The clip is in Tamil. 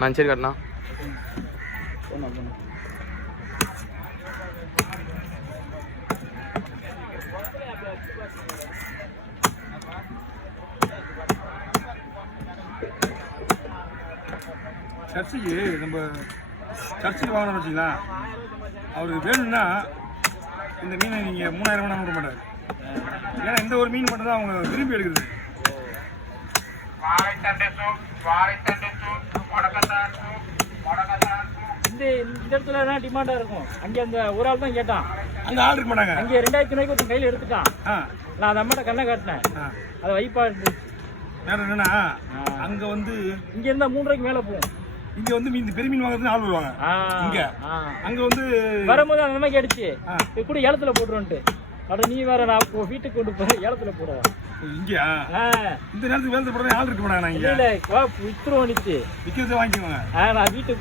మంచిది కట్నా சர்ச்சைக்கு நம்ம சர்ச்சுக்கு வாங்கணும்னு வச்சுக்கலாம். அவருக்கு வேணும்னா இந்த மீனை நீங்கள் 3000 வேணா கொடுக்க மாட்டார். ஏன்னா இந்த ஒரு மீன் மட்டும் தான் அவங்க விரும்பி எடுக்கிறது. இந்த இடத்துல டிமாண்டா இருக்கும். அங்கே அந்த ஒரு ஆள் தான் கேட்டான். அங்கே ஆள் இருக்க மாட்டாங்க. அங்கே 2000 ரூபாய்க்கு ஒருத்தன் கையில் எடுத்துட்டான். நான் அந்த அம்மாட்ட கண்ணை காட்டினேன். அதை வைப்பா வேற என்னன்னா அங்கே வந்து இங்கே இருந்தால் 3 ரூபாய்க்கு மேலே போகும். இங்கே வந்து மீன் பெரிய மீன் வாங்குறதுன்னு ஆள் வருவாங்க. இங்கே அங்கே வந்து வரும்போது அந்த மாதிரி கேடுச்சு கூட ஏலத்தில் போட்டுருன்ட்டு. அட நீ வேற நான் வீட்டுக்கு கொண்டு போய் ஏலத்தில் போடுவேன். இங்கே இந்த நேரத்துக்கு வேலை போடுறேன் ஆள் இருக்க மாட்டாங்க. நான் இங்கே இல்லை வித்துருவோம் நிச்சு விற்கிறது வாங்கிக்குவாங்க. நான் வீட்டுக்கு